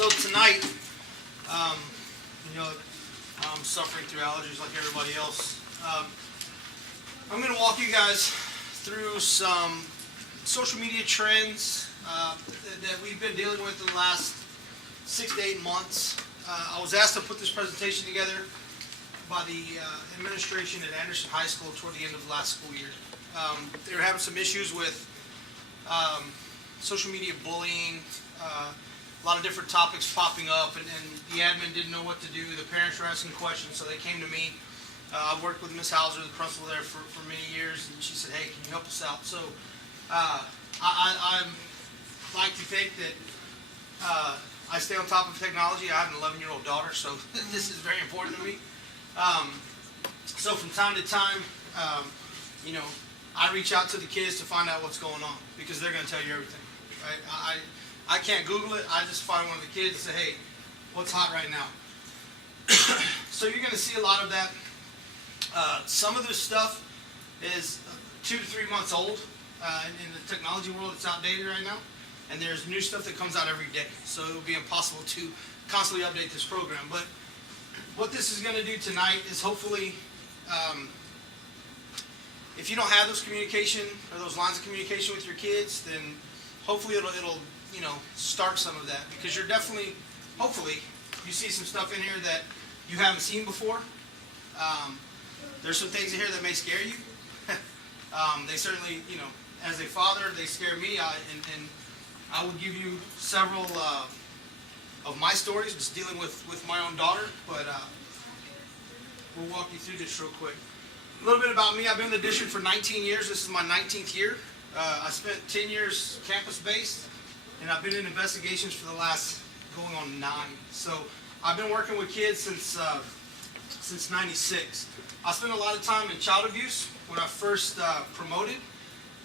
So tonight, you know, I'm suffering through allergies like everybody else. I'm going to walk you guys through some social media trends that we've been dealing with in the last 6 to 8 months. I was asked to put this presentation together by the administration at Anderson High School toward the end of last school year. They were having some issues with social media bullying, a lot of different topics popping up, and the admin didn't know what to do. The parents were asking questions, so they came to me. I've worked with Ms. Hauser, the principal there, for many years, and she said, hey, can you help us out? So I like to think that I stay on top of technology. I have an 11-year-old daughter, so this is very important to me. So from time to time, you know, I reach out to the kids to find out what's going on, because they're going to tell you everything. Right? I can't Google it. I just find one of the kids and say, hey, what's hot right now? So you're going to see a lot of that. Some of this stuff is 2 to 3 months old. In the technology world, it's outdated right now. And there's new stuff that comes out every day. So it will be impossible to constantly update this program. But what this is going to do tonight is hopefully, if you don't have those communication or those lines of communication with your kids, then hopefully it'll you know, start some of that, because you're definitely, hopefully, you see some stuff in here that you haven't seen before. There's some things in here that may scare you. They certainly, you know, as a father, they scare me. And I will give you several of my stories, just dealing with my own daughter. But we'll walk you through this real quick. A little bit about me. I've been in the district for 19 years. This is my 19th year. I spent 10 years campus-based, and I've been in investigations for the last going on 9. So I've been working with kids since '96. I spent a lot of time in child abuse when I first promoted.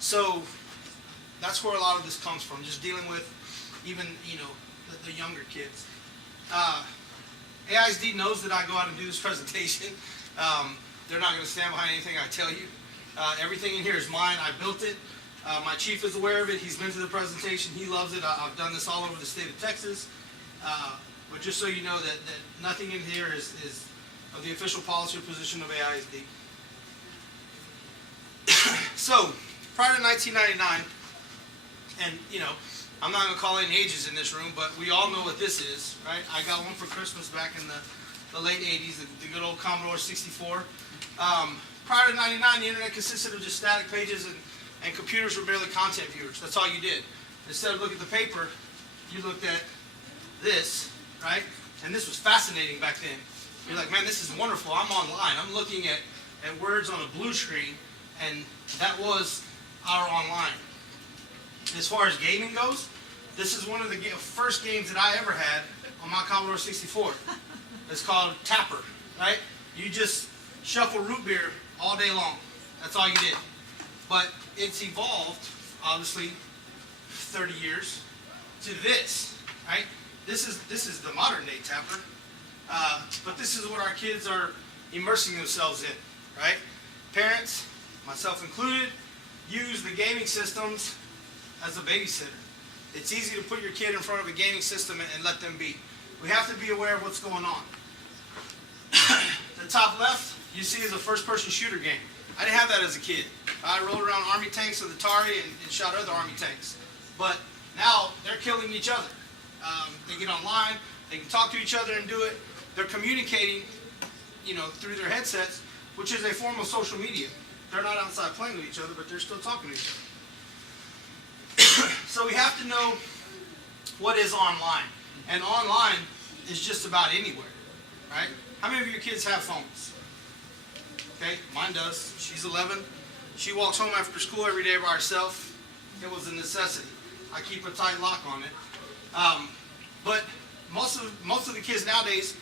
So that's where a lot of this comes from, just dealing with even, you know, the younger kids. AISD knows that I go out and do this presentation. They're not going to stand behind anything I tell you. Everything in here is mine. I built it. My chief is aware of it. He's been to the presentation. He loves it. I've done this all over the state of Texas. But just so you know that nothing in here is of the official policy or position of AISD. So, prior to 1999, and you know, I'm not going to call any ages in this room, but we all know what this is, right? I got one for Christmas back in the late 80s, the good old Commodore 64. Prior to 99, the internet consisted of just static pages, and computers were merely content viewers. That's all you did. Instead of looking at the paper, you looked at this, right? And this was fascinating back then. You're like, man, this is wonderful. I'm online. I'm looking at words on a blue screen, and that was our online. As far as gaming goes, this is one of the first games that I ever had on my Commodore 64. It's called Tapper, right? You just shuffle root beer all day long. That's all you did. But it's evolved, obviously, 30 years to this, right? This is the modern day Tapper. But this is what our kids are immersing themselves in, right? Parents, myself included, use the gaming systems as a babysitter. It's easy to put your kid in front of a gaming system and let them be. We have to be aware of what's going on. The top left, you see, is a first-person shooter game. I didn't have that as a kid. I rolled around army tanks with Atari and shot other army tanks. But now they're killing each other. They get online, they can talk to each other and do it. They're communicating, you know, through their headsets, which is a form of social media. They're not outside playing with each other, but they're still talking to each other. So we have to know what is online. And online is just about anywhere, right? How many of your kids have phones? Okay, mine does. She's 11. She walks home after school every day by herself. It was a necessity. I keep a tight lock on it. But most of the kids nowadays,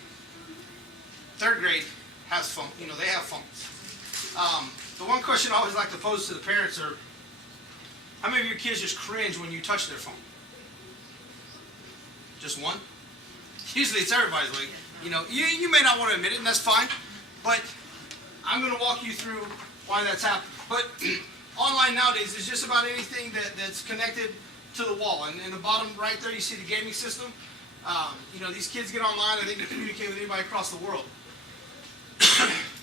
3rd grade, has phone. You know, they have phones. The one question I always like to pose to the parents are, how many of your kids just cringe when you touch their phone? Just one? Usually it's everybody's like, you know, you may not want to admit it, and that's fine. But I'm going to walk you through why that's happening. But online nowadays is just about anything that's connected to the wall. And in the bottom right there, you see the gaming system. You know, these kids get online and they can communicate with anybody across the world.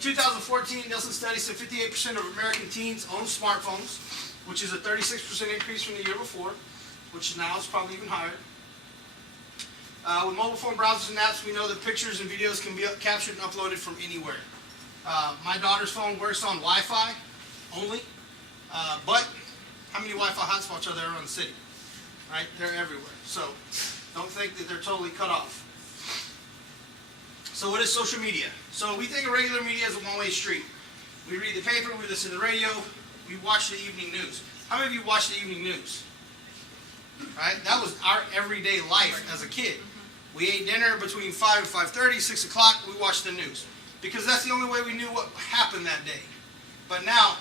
2014 Nielsen study said 58% of American teens own smartphones, which is a 36% increase from the year before, which now is probably even higher. With mobile phone browsers and apps, we know that pictures and videos can be captured and uploaded from anywhere. My daughter's phone works on Wi-Fi only, but how many Wi-Fi hotspots are there around the city? Right? They're everywhere. So don't think that they're totally cut off. So what is social media? So we think of regular media as a one-way street. We read the paper, we listen to the radio, we watch the evening news. How many of you watch the evening news? Right? That was our everyday life as a kid. We ate dinner between 5 and 5:30, 6 o'clock, we watched the news. Because that's the only way we knew what happened that day. But now,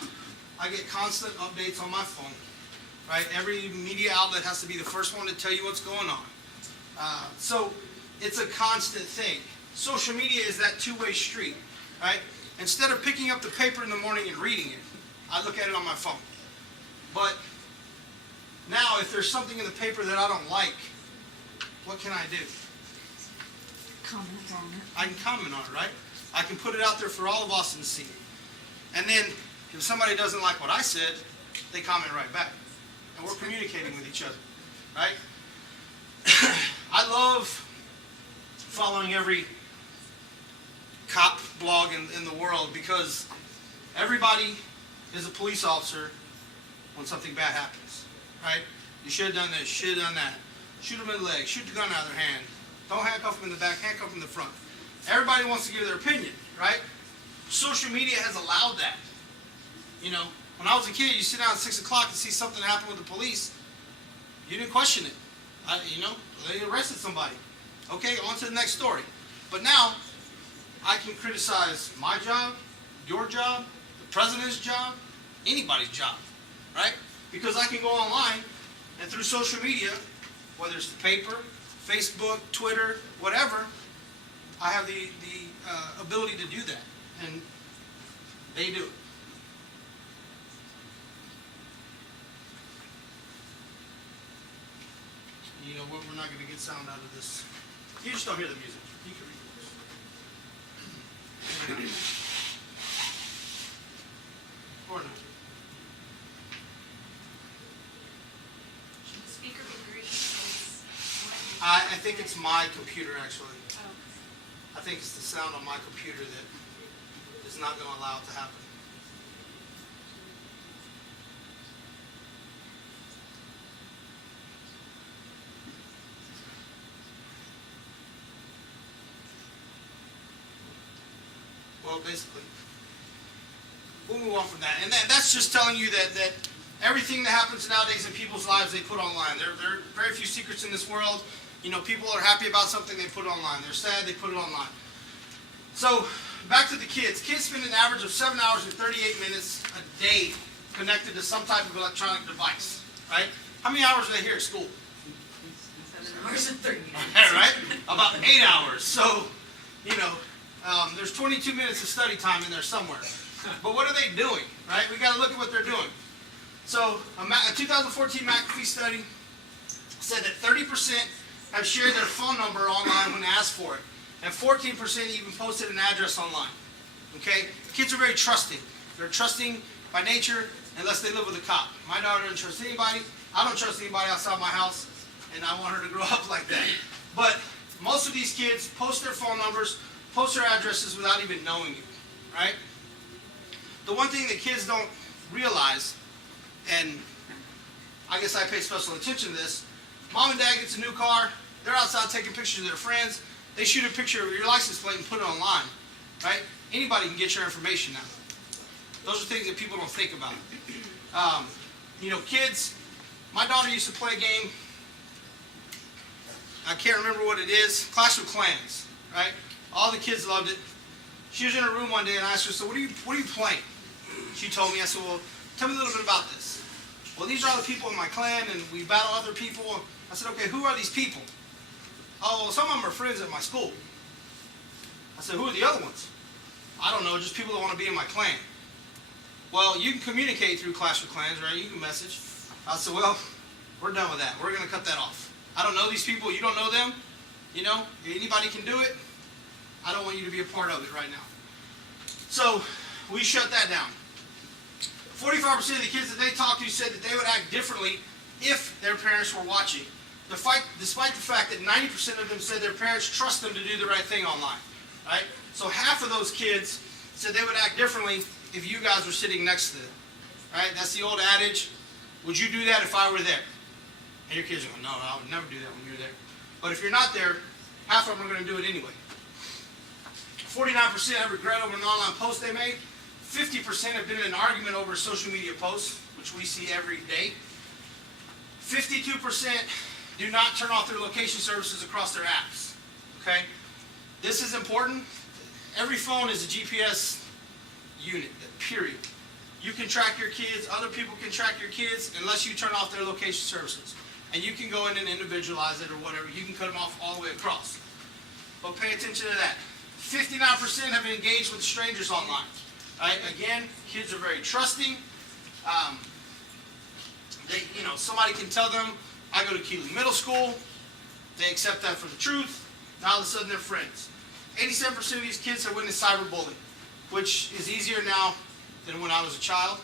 I get constant updates on my phone. Right? Every media outlet has to be the first one to tell you what's going on. So it's a constant thing. Social media is that two-way street, right? Instead of picking up the paper in the morning and reading it, I look at it on my phone. But now, if there's something in the paper that I don't like, what can I do? Comment on it. I can comment on it, right? I can put it out there for all of Austin to see. And then, if somebody doesn't like what I said, they comment right back. And we're communicating with each other, right? I love following every cop blog in the world because everybody is a police officer when something bad happens, right? You should have done this, should have done that. Shoot them in the leg, shoot the gun out of their hand. Don't handcuff them in the back, handcuff them in the front. Everybody wants to give their opinion, right? Social media has allowed that. You know, when I was a kid, you sit down at 6 o'clock and see something happen with the police. You didn't question it. You know, they arrested somebody. Okay, on to the next story. But now, I can criticize my job, your job, the president's job, anybody's job, right? Because I can go online and through social media, whether it's the paper, Facebook, Twitter, whatever, I have the ability to do that. And they do it. You know what? We're not going to get sound out of this. You just don't hear the music. You can read it. Or not. Should the speaker be green? I think it's my computer, actually. Oh. I think it's the sound on my computer that is not going to allow it to happen. Well, basically, we'll move on from that. And that's just telling you that everything that happens nowadays in people's lives, they put online. There are very few secrets in this world. You know, people are happy about something, they put it online. They're sad, they put it online. So, back to the kids. Kids spend an average of 7 hours and 38 minutes a day connected to some type of electronic device, right? How many hours are they here at school? 7 hours and 30 minutes. Right? About 8 hours. So, you know, there's 22 minutes of study time in there somewhere. But what are they doing, right? We got to look at what they're doing. So, a 2014 McAfee study said that 30% have shared their phone number online when asked for it. And 14% even posted an address online. Okay? Kids are very trusting. They're trusting by nature unless they live with a cop. My daughter doesn't trust anybody. I don't trust anybody outside my house. And I want her to grow up like that. But most of these kids post their phone numbers, post their addresses without even knowing you. Right? The one thing that kids don't realize, and I guess I pay special attention to this, mom and dad gets a new car, they're outside taking pictures of their friends, they shoot a picture of your license plate and put it online, right? Anybody can get your information now. Those are things that people don't think about. You know, kids, my daughter used to play a game, I can't remember what it is, Clash of Clans, right? All the kids loved it. She was in her room one day and I asked her, so what are you playing? She told me, I said, well, tell me a little bit about this. Well, these are all the people in my clan and we battle other people. I said, okay, who are these people? Oh, well, some of them are friends at my school. I said, who are the other ones? I don't know, just people that want to be in my clan. Well, you can communicate through Clash of Clans, right? You can message. I said, well, we're done with that. We're going to cut that off. I don't know these people. You don't know them. You know, anybody can do it. I don't want you to be a part of it right now. So we shut that down. 45% of the kids that they talked to said that they would act differently if their parents were watching, despite the fact that 90% of them said their parents trust them to do the right thing online. Right? So half of those kids said they would act differently if you guys were sitting next to them. Right? That's the old adage, would you do that if I were there? And your kids are going, no, I would never do that when you're there. But if you're not there, half of them are going to do it anyway. 49% have regret over an online post they made. 50% have been in an argument over a social media post, which we see every day. 52% do not turn off their location services across their apps. Okay? This is important. Every phone is a GPS unit, period. You can track your kids, other people can track your kids unless you turn off their location services. And you can go in and individualize it or whatever. You can cut them off all the way across. But pay attention to that. 59% have engaged with strangers online. Right? Again, kids are very trusting. Somebody can tell them, I go to Kealing Middle School. They accept that for the truth. Now all of a sudden they're friends. 87% of these kids have witnessed cyberbullying, which is easier now than when I was a child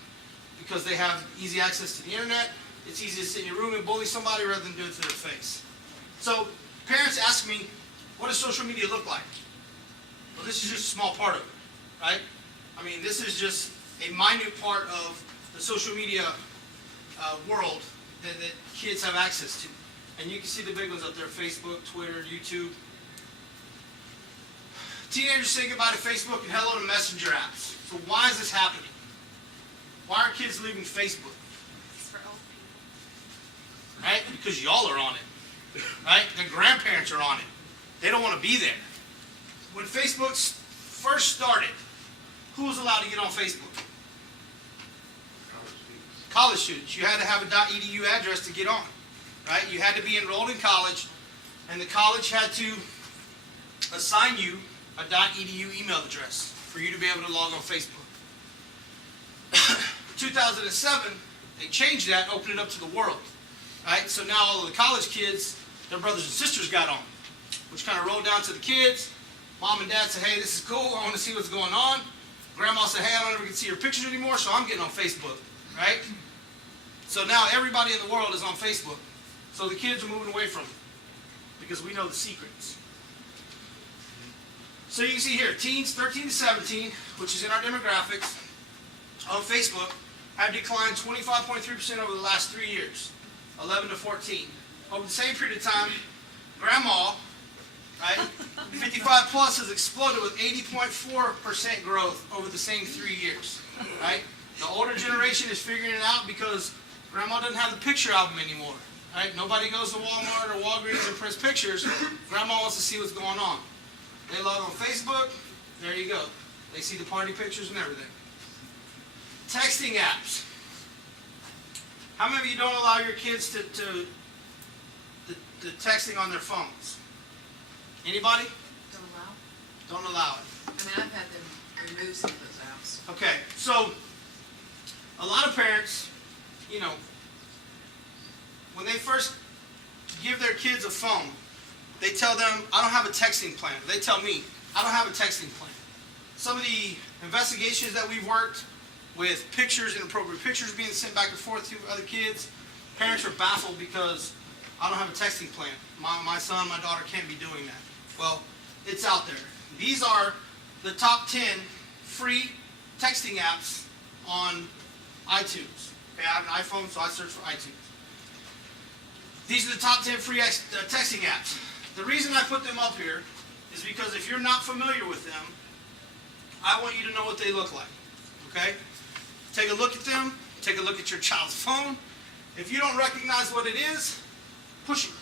because they have easy access to the internet. It's easy to sit in your room and bully somebody rather than do it to their face. So parents ask me, what does social media look like? Well, this is just a small part of it, right? I mean, this is just a minute part of the social media world that kids have access to. And you can see the big ones up there, Facebook, Twitter, YouTube. Teenagers say goodbye to Facebook and hello to Messenger apps. So why is this happening? Why are kids leaving Facebook? It's for old people. Right? Because y'all are on it. Right? Their grandparents are on it. They don't want to be there. When Facebook first started, who was allowed to get on Facebook? College students. You had to have a .edu address to get on. Right? You had to be enrolled in college, and the college had to assign you a .edu email address for you to be able to log on Facebook. 2007, they changed that, opened it up to the world. Right? So now all of the college kids, their brothers and sisters got on, which kind of rolled down to the kids. Mom and dad said, hey, this is cool. I want to see what's going on. Grandma said, hey, I don't ever get to see your pictures anymore, so I'm getting on Facebook. Right? So now everybody in the world is on Facebook. So the kids are moving away from it because we know the secrets. So you can see here, teens 13 to 17, which is in our demographics, on Facebook, have declined 25.3% over the last 3 years, 11 to 14. Over the same period of time, grandma, right, 55 plus has exploded with 80.4% growth over the same 3 years, right? The older generation is figuring it out because grandma doesn't have the picture album anymore, right? Nobody goes to Walmart or Walgreens and prints pictures. Grandma wants to see what's going on. They log on Facebook, there you go. They see the party pictures and everything. Texting apps. How many of you don't allow your kids to texting on their phones? Anybody? Don't allow. Don't allow it. I mean, I've had them remove some of those apps. Okay, so a lot of parents, when they first give their kids a phone, they tell them, I don't have a texting plan. They tell me, I don't have a texting plan. Some of the investigations that we've worked with pictures, inappropriate pictures being sent back and forth to other kids, parents are baffled because I don't have a texting plan. My son, my daughter can't be doing that. Well, it's out there. These are the top 10 free texting apps on iTunes. Okay, I have an iPhone, so I search for iTunes. These are the top 10 free texting apps. The reason I put them up here is because if you're not familiar with them, I want you to know what they look like. Okay? Take a look at them. Take a look at your child's phone. If you don't recognize what it is, push it.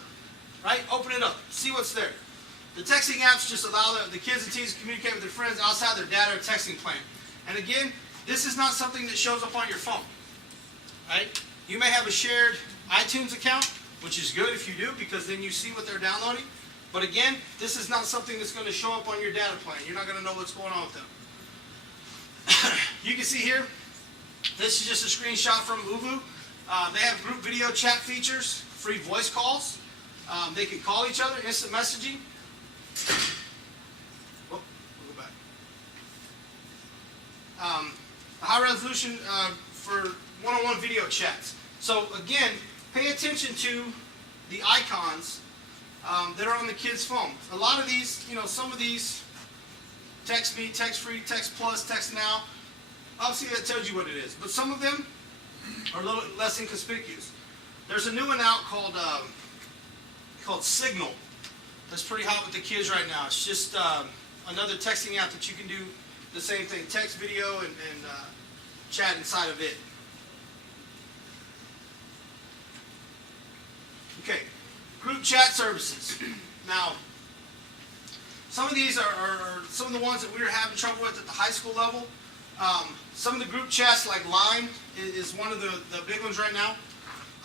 Right? Open it up. See what's there. The texting apps just allow the kids and teens to communicate with their friends outside their data or texting plan. And again, this is not something that shows up on your phone. Right? You may have a shared iTunes account, which is good if you do, because then you see what they're downloading. But again, this is not something that's going to show up on your data plan. You're not going to know what's going on with them. You can see here, this is just a screenshot from Uvu. They have group video chat features, free voice calls. They can call each other, instant messaging. high resolution for one-on-one video chats. So again, pay attention to the icons that are on the kids' phone. A lot of these, some of these, text me, text free, text plus, text now, obviously that tells you what it is. But some of them are a little less inconspicuous. There's a new one out called Signal. That's pretty hot with the kids right now. It's just another texting app that you can do the same thing, text, video, and chat inside of it. Okay, group chat services. Now, some of these are some of the ones that we were having trouble with at the high school level. Some of the group chats, like Line, is one of the big ones right now.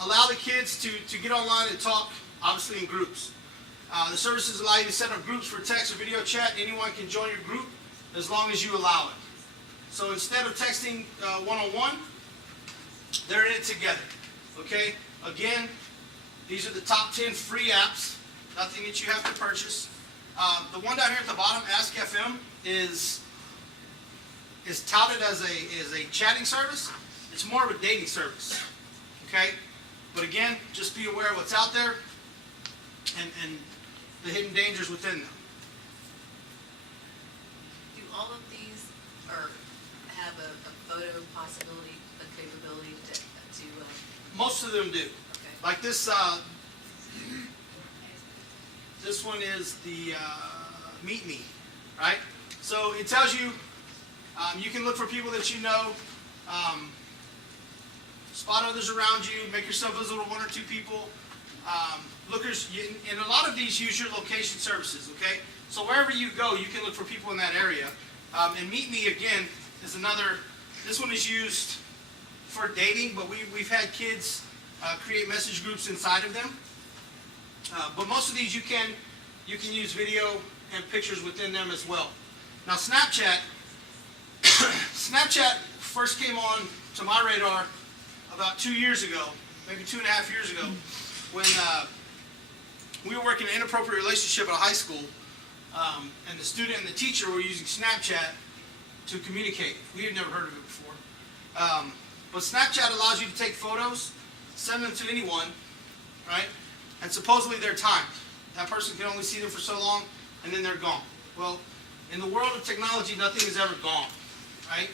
Allow the kids to get online and talk, obviously in groups. The services allow you to set up groups for text or video chat. Anyone can join your group as long as you allow it. So instead of texting one-on-one, they're in it together. Okay? Again, these are the top 10 free apps. Nothing that you have to purchase. The one down here at the bottom, Ask FM, is touted as a chatting service. It's more of a dating service. Okay? But again, just be aware of what's out there and the hidden dangers within them. Do all of these have a photo possibility, a capability to Most of them do. okay. Like this one is the Meet Me, right? So it tells you, you can look for people that you know, spot others around you, make yourself visible to one or two people. Lookers, and a lot of these use your location services, okay? So wherever you go, you can look for people in that area. And Meet Me, again, is another, this one is used for dating, but we've had kids create message groups inside of them. But most of these you can use video and pictures within them as well. Now Snapchat, Snapchat first came on to my radar about 2 years ago, maybe 2.5 years ago, when we were working an inappropriate relationship at a high school, and the student and the teacher were using Snapchat to communicate. We had never heard of it before. But Snapchat allows you to take photos, send them to anyone, right? And supposedly they're timed. That person can only see them for so long, and then they're gone. Well, in the world of technology, nothing is ever gone, right?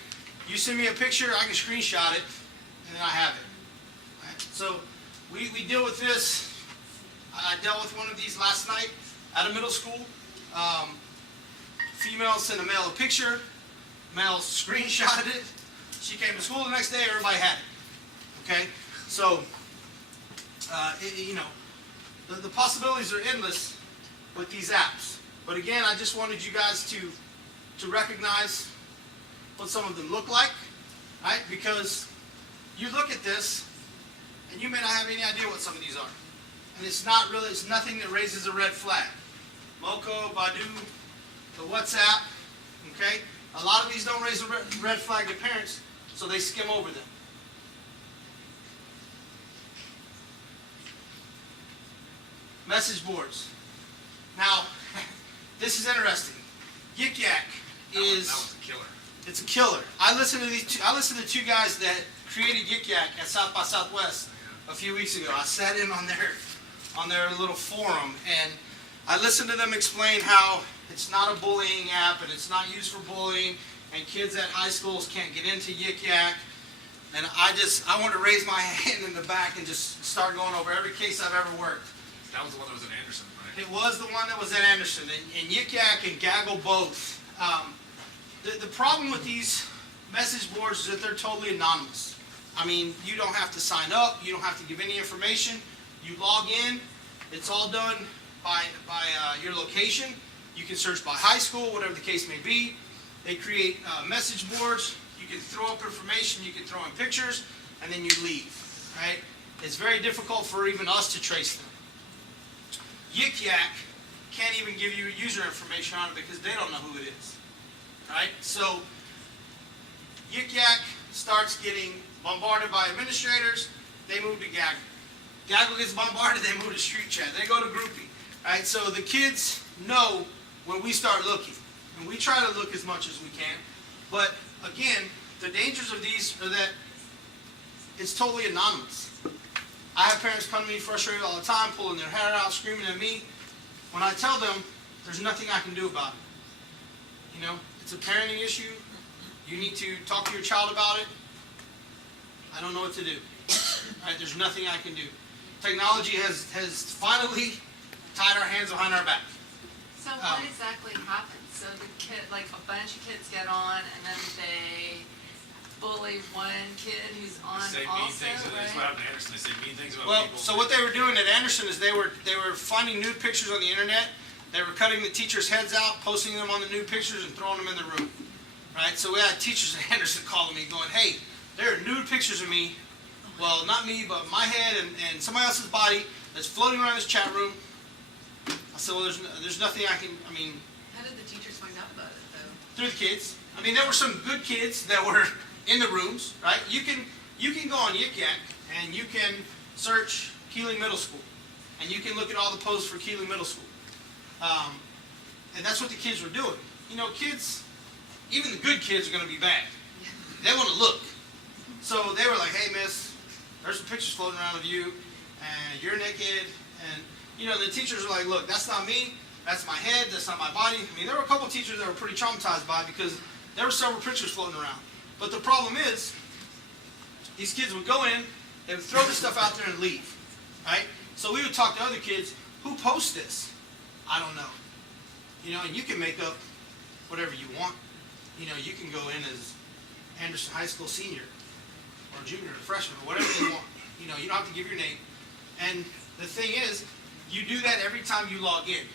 You send me a picture, I can screenshot it, and then I have it. Right? So we deal with this. I dealt with one of these last night at a middle school. Female sent a male a picture. Male screenshotted it. She came to school the next day, everybody had it. Okay? So, the possibilities are endless with these apps. But again, I just wanted you guys to recognize what some of them look like, right? Because you look at this, and you may not have any idea what some of these are. And it's nothing that raises a red flag. Moco, Badu, the WhatsApp, okay? A lot of these don't raise a red flag to parents, so they skim over them. Message boards. Now, this is interesting. Yik Yak is... That was a killer. It's a killer. I listened to two guys that created Yik Yak at South by Southwest a few weeks ago. I sat in on their little forum, and I listened to them explain how it's not a bullying app and it's not used for bullying, and kids at high schools can't get into Yik Yak. And I want to raise my hand in the back and just start going over every case I've ever worked. That was the one that was in Anderson, right? It was the one that was at Anderson, and Yik Yak and Gaggle both. The problem with these message boards is that they're totally anonymous. I mean, you don't have to sign up. You don't have to give any information. You log in. It's all done by your location. You can search by high school, whatever the case may be. They create message boards. You can throw up information. You can throw in pictures, and then you leave. Right? It's very difficult for even us to trace them. Yik Yak can't even give you user information on it because they don't know who it is. Right? So Yik Yak starts getting bombarded by administrators. They move to Gaggle. Gaggle gets bombarded. They move to Street Chat. They go to Groupie. Right? So the kids know when we start looking, and we try to look as much as we can. But again, the dangers of these are that it's totally anonymous. I have parents come to me frustrated all the time, pulling their hair out, screaming at me. When I tell them, there's nothing I can do about it. You know, it's a parenting issue. You need to talk to your child about it. I don't know what to do. Right? There's nothing I can do. Technology has finally tied our hands behind our back. So what exactly happens? So the kid, like a bunch of kids get on and then they bully one kid who's on They say mean also, things. That's what right? happened to Anderson. They say mean things about Well, people. so what they were doing at Anderson is they were finding nude pictures on the internet. They were cutting the teachers' heads out, posting them on the nude pictures, and throwing them in the room. Right? So we had teachers at Anderson calling me, going, "Hey, there are nude pictures of me. Well, not me, but my head and somebody else's body that's floating around this chat room." I said, "Well, there's nothing I can. I mean." How did the teachers find out about it, though? Through the kids. I mean, there were some good kids that were in the rooms, right? You can go on Yik Yak and you can search Kealing Middle School, and you can look at all the posts for Kealing Middle School, and that's what the kids were doing. You know, kids, even the good kids are going to be bad. They want to look, so they were like, "Hey, miss, there's some pictures floating around of you, and you're naked," and you know, the teachers are like, "Look, that's not me. That's my head, that's not my body." I mean, there were a couple teachers that were pretty traumatized by it because there were several pictures floating around. But the problem is, these kids would go in, they would throw this stuff out there and leave, right? So we would talk to other kids, "Who posts this?" "I don't know." You know, and you can make up whatever you want. You know, you can go in as Anderson High School senior or junior or freshman or whatever you want. You know, you don't have to give your name. And the thing is, you do that every time you log in.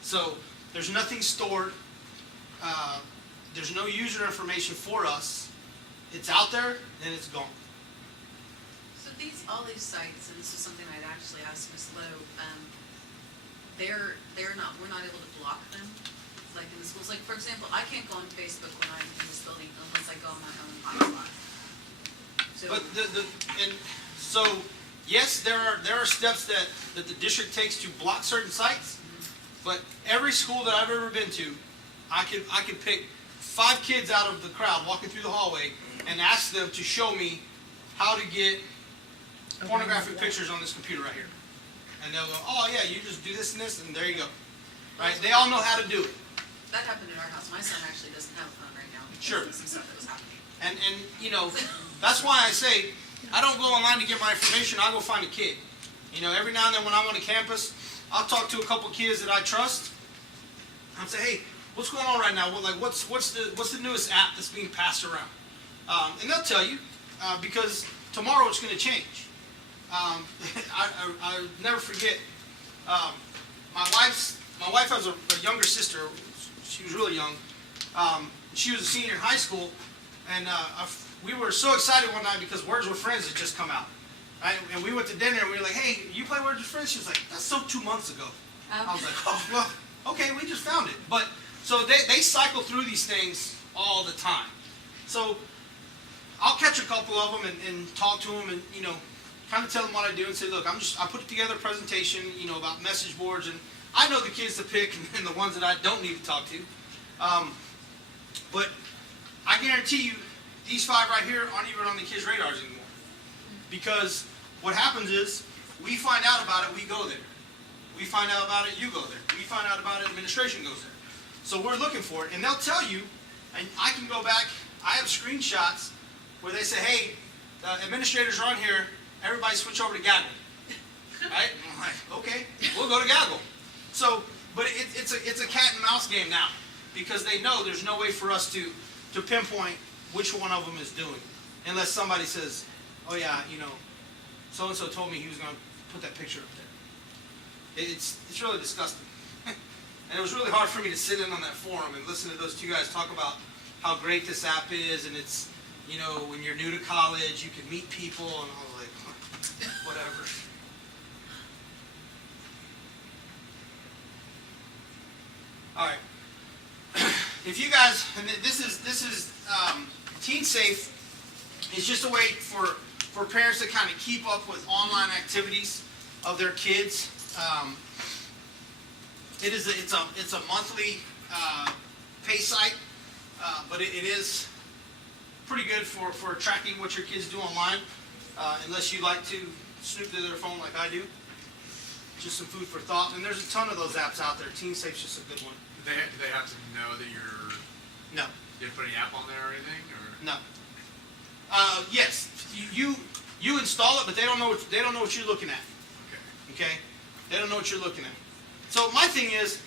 So there's nothing stored. There's no user information for us. It's out there, and it's gone. So all these sites, and this is something I'd actually asked Ms. Lowe, we're not able to block them, like in the schools. Like, for example, I can't go on Facebook when I'm in this building unless I go on my own hotspot. So, But so yes, there are steps that the district takes to block certain sites. But every school that I've ever been to, I could pick 5 kids out of the crowd walking through the hallway and ask them to show me how to get pornographic pictures on this computer right here. And they'll go, "Oh yeah, you just do this and this, and there you go." Right? They all know how to do it. that happened in our house. My son actually doesn't have a phone right now. because Sure. of Some stuff that was happening. And you know, that's why I say I don't go online to get my information. I go find a kid. You know, every now and then when I'm on a campus, I'll talk to a couple kids that I trust. I'll say, "Hey, what's going on right now? What's the newest app that's being passed around?" And they'll tell you because tomorrow it's going to change. I never forget. My wife has a younger sister. She was really young. She was a senior in high school, and we were so excited one night because Words with Friends had just come out. Right? And we went to dinner and we were like, "Hey, you play Words with Friends?" She was like, "That's so 2 months ago." I was like, "Oh, well, okay, we just found it." But so they cycle through these things all the time. So I'll catch a couple of them and talk to them and, you know, kind of tell them what I do and say, "Look, I put together a presentation, you know, about message boards, and I know the kids to pick and the ones that I don't need to talk to. But I guarantee you, these 5 right here aren't even on the kids' radars anymore. Because what happens is, we find out about it, we go there. We find out about it, you go there. We find out about it, administration goes there. So we're looking for it, and they'll tell you, and I can go back, I have screenshots where they say, "Hey, the administrators are on here, everybody switch over to Gaggle." Right? And I'm like, "Okay, we'll go to Gaggle." So, but it's a cat and mouse game now, because they know there's no way for us to pinpoint which one of them is doing, unless somebody says, "Oh yeah, you know, so and so told me he was going to put that picture up there." It's really disgusting. And it was really hard for me to sit in on that forum and listen to those 2 guys talk about how great this app is, and it's, you know, when you're new to college, you can meet people, and I was like, whatever. All right. If you guys, and this is Teen Safe is just a way for parents to kind of keep up with online activities of their kids. It's a monthly pay site, but it is pretty good for tracking what your kids do online, unless you like to snoop to their phone like I do. Just some food for thought. And there's a ton of those apps out there. TeenSafe's just a good one. Do they have to know that you're, No. you put any app on there or anything, or? No. Yes, you install it, but they don't know what you're looking at. Okay. Okay, they don't know what you're looking at. So my thing is,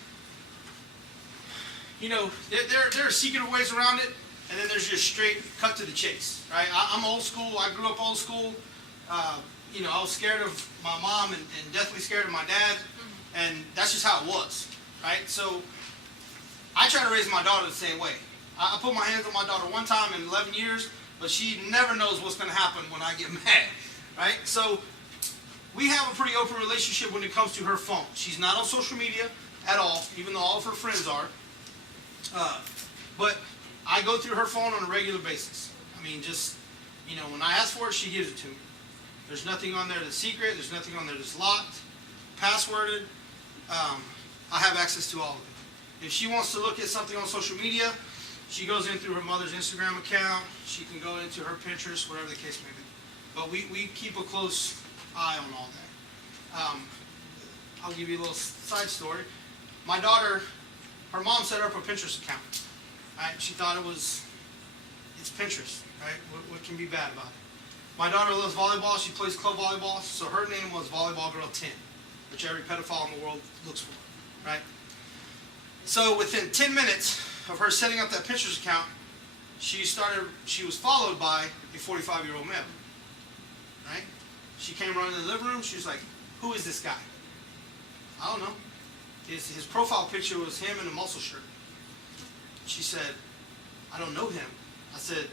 there are secretive ways around it, and then there's just straight cut to the chase, right? I'm old school. I grew up old school. I was scared of my mom and deathly scared of my dad, and that's just how it was, right? So I try to raise my daughter the same way. I put my hands on my daughter one time in 11 years, but she never knows what's going to happen when I get mad, right? So we have a pretty open relationship when it comes to her phone. She's not on social media at all, even though all of her friends are. But I go through her phone on a regular basis. I mean, just, when I ask for it, she gives it to me. There's nothing on there that's secret. There's nothing on there that's locked, passworded. I have access to all of it. If she wants to look at something on social media, she goes in through her mother's Instagram account. She can go into her Pinterest, whatever the case may be. But we keep a close eye on all that. I'll give you a little side story. My daughter, her mom set her up a Pinterest account. Right? She thought it's Pinterest, right? What can be bad about it? My daughter loves volleyball. She plays club volleyball. So her name was Volleyball Girl 10, which every pedophile in the world looks for, right? So within 10 minutes of her setting up that Pinterest account, she was followed by a 45-year-old male, right? She came running in the living room. She was like, "Who is this guy?" "I don't know." His profile picture was him in a muscle shirt. She said, "I don't know him." I said,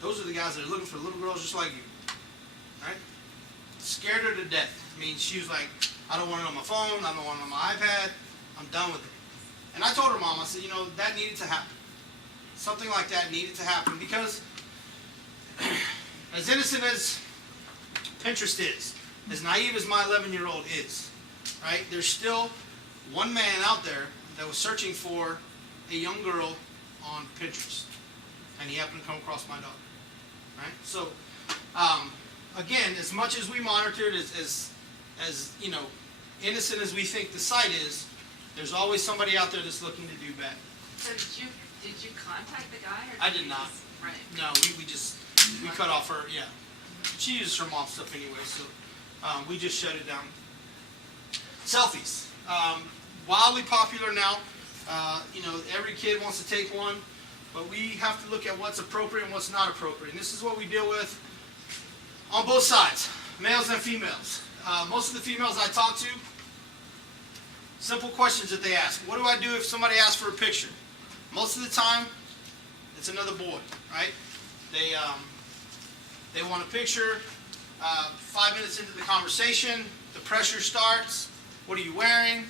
"Those are the guys that are looking for little girls just like you." Right? Scared her to death. I mean, she was like, "I don't want it on my phone. I don't want it on my iPad. I'm done with it." And I told her mom, I said, that needed to happen. Something like that needed to happen because as innocent as Pinterest is, as naive as my 11-year-old is, right? There's still one man out there that was searching for a young girl on Pinterest, and he happened to come across my daughter, right? So, again, as much as we monitor it, as innocent as we think the site is, there's always somebody out there that's looking to do bad. So did you contact the guy? Or I did not. Right. No, we cut off her. Yeah, she uses her mom's stuff anyway, so we just shut it down. Selfies, wildly popular now. Every kid wants to take one, but we have to look at what's appropriate and what's not appropriate. And this is what we deal with on both sides, males and females. Most of the females I talk to, simple questions that they ask. What do I do if somebody asks for a picture? Most of the time, it's another boy, right? They want a picture. 5 minutes into the conversation, the pressure starts. What are you wearing?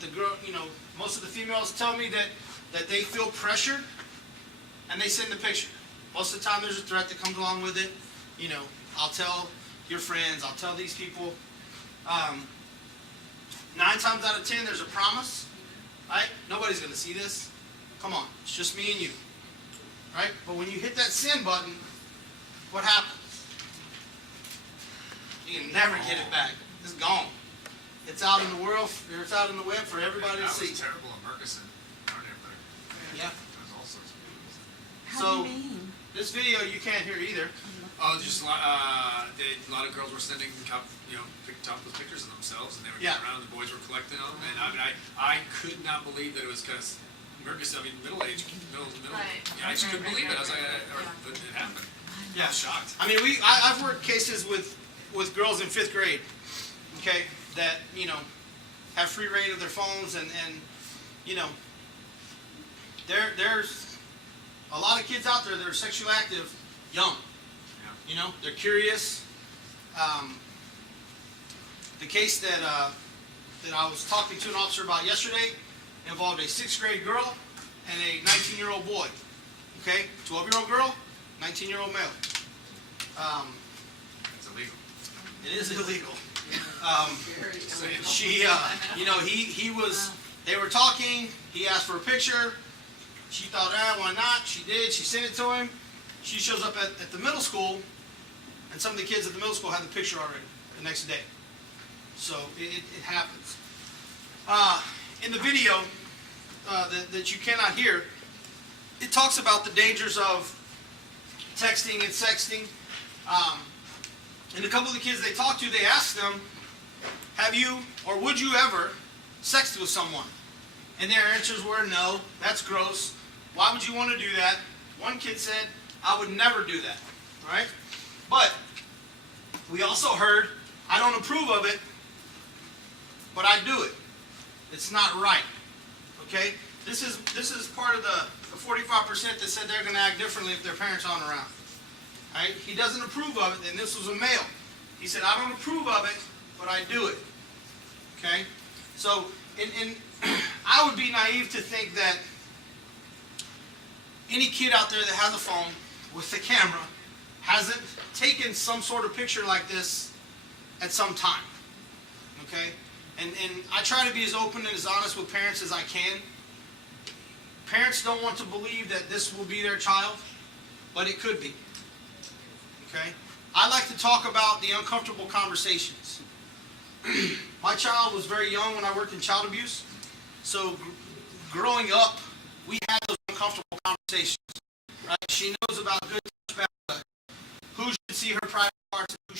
The girl, most of the females tell me that they feel pressured, and they send the picture. Most of the time, there's a threat that comes along with it. I'll tell your friends. I'll tell these people. 9 times out of 10, there's a promise, right? Nobody's going to see this. Come on, it's just me and you, right? But when you hit that send button, what happens? You can never get it back. It's gone. It's out in the world, or it's out in the web for everybody to see. That was terrible at Murkison. Darn everybody. Yeah. There was all sorts of videos. So, this video you can't hear either. Oh, just a lot of girls were sending topless pictures of themselves, and they were going around, and the boys were collecting them. And I could not believe that it was because Murkison, middle age. Right. Yeah, I just couldn't believe it. I was like, but it happened. Yeah. I was shocked. I mean, I've worked cases with girls in 5th grade, okay, that, have free reign of their phones, and there's a lot of kids out there that are sexually active young. Yeah. They're curious. The case that I was talking to an officer about yesterday involved a 6th grade girl and a 19-year-old boy. Okay, 12-year-old girl, 19-year-old male. It's illegal. It is illegal. He was. They were talking. He asked for a picture. She thought, why not? She did. She sent it to him. she shows up at the middle school, and some of the kids at the middle school had the picture already the next day. So it happens. In the video that you cannot hear, it talks about the dangers of texting and sexting. And a couple of the kids they talked to, they asked them, have you or would you ever sext with someone? And their answers were, no, that's gross. Why would you want to do that? One kid said, I would never do that. Right? But we also heard, I don't approve of it, but I do it. It's not right. Okay? This is part of the 45% that said they're going to act differently if their parents aren't around. Right? He doesn't approve of it, and this was a male. He said, I don't approve of it, but I do it. Okay? So, I would be naive to think that any kid out there that has a phone with a camera hasn't taken some sort of picture like this at some time. Okay? And I try to be as open and as honest with parents as I can. Parents don't want to believe that this will be their child, but it could be. Okay? I like to talk about the uncomfortable conversations. My child was very young when I worked in child abuse. So growing up, we had those uncomfortable conversations. Right? She knows about good, bad, who should see her private parts and who